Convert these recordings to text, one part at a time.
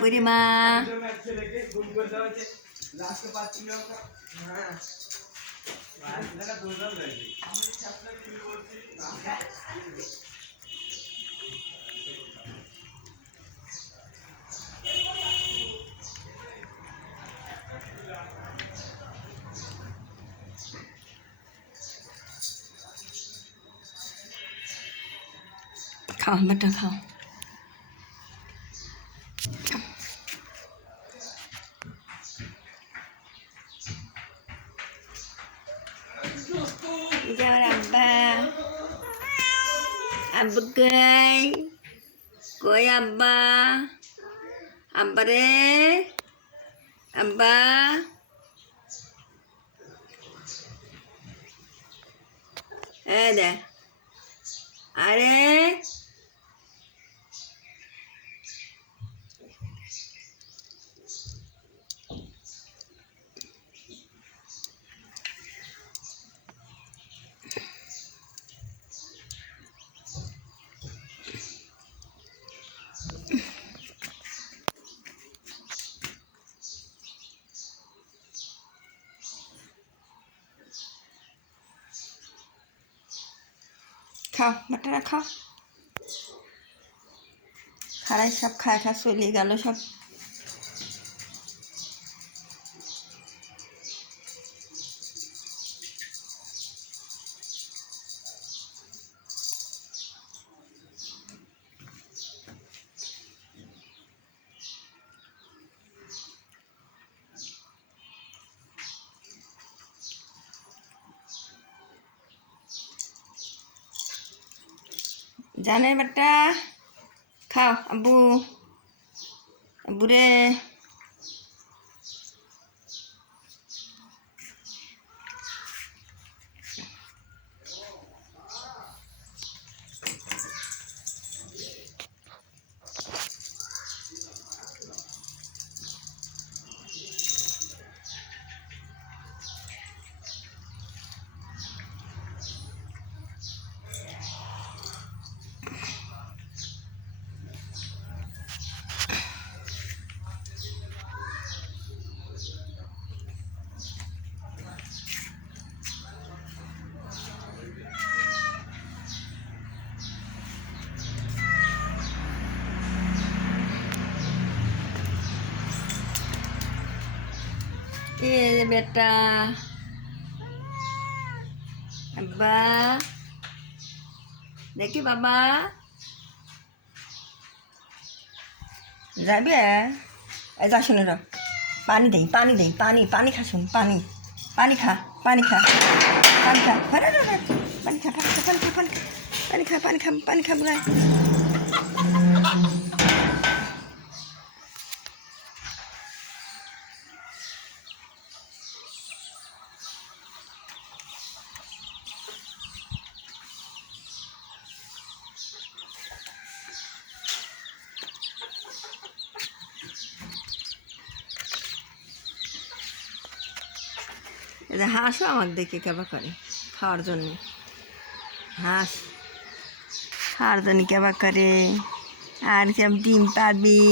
পরিমা খাও বেটা খাও আমার আব্বা আব্বু কই আব্বা আব্বা রে আব্বা দে আরে খাও বাটারা খাও খারাই সব খায় খা চলে গেল সব জানে বেটা খাও আব্বু আব্বু রে বেটা আব্বা দেখি বাবা যাবে এই যা শুনে পানি দেই পানি দেই পানি পানি খা শুন পানি পানি খা পানি খা পানি খা পানি খা পানি খা পানি খা পানি খা পানি খা পানি খা বুলাই হাঁসও আমার দেখে কেবা করে খাওয়ার জন্য হাঁস খাওয়ার জন্য কেবা করে আর সব ডিম পাবি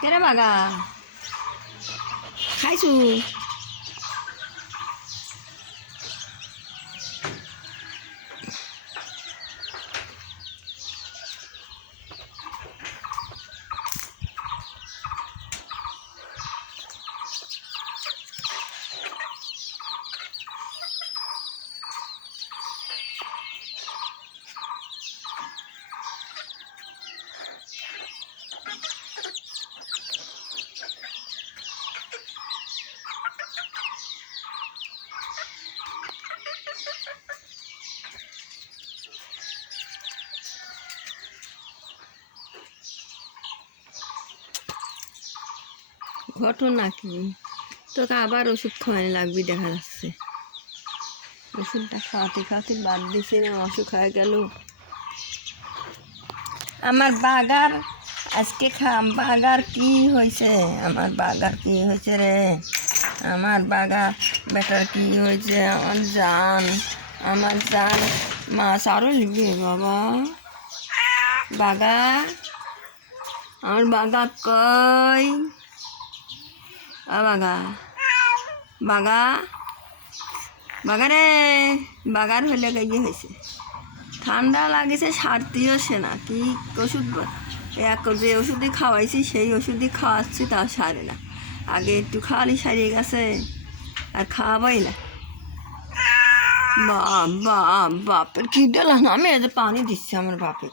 কেরে বাগা খাইছু ঘটনা কি তোকে আবার ওষুধ খাওয়ানো লাগবে দেখা যাচ্ছে ওষুধটা খাওয়াতে খাওয়াতে বাদ দিছে না অসুখ হয়ে গেল আমার বাগার আজকে বাগার কি হয়েছে, আমার বাগার কি হয়েছে রে, আমার বাগা বেটার কি হয়েছে, আমার জান মাছ আরও নিবি বাবা। বাগা, আমার বাগা কই, বাগা বাগা বাগা রে, বাগার হইলে ইয়ে হয়েছে, ঠান্ডা লাগেছে, সারতেই হচ্ছে না। কি ওষুধ, যে ওষুধই খাওয়াইছি সেই ওষুধই খাওয়াচ্ছি, তা সারে না। আগে একটু খাওয়ালি সারিয়ে গেছে, আর খাওয়াবাই না। বাপের খিদে লাগে, আমি পানি দিচ্ছি আমার বাপের।